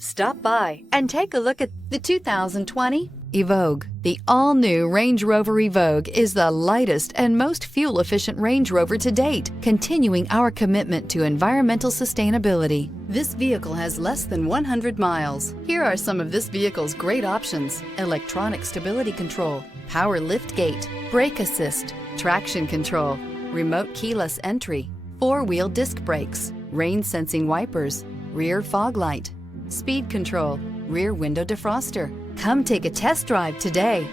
Stop by and take a look at the 2020 Evoque. The all-new Range Rover Evoque is the lightest and most fuel-efficient Range Rover to date, continuing our commitment to environmental sustainability. This vehicle has less than 100 miles. Here are some of this vehicle's great options: electronic stability control, power liftgate, brake assist, traction control, remote keyless entry, four-wheel disc brakes, rain-sensing wipers, rear fog light, speed control, rear window defroster. Come take a test drive today.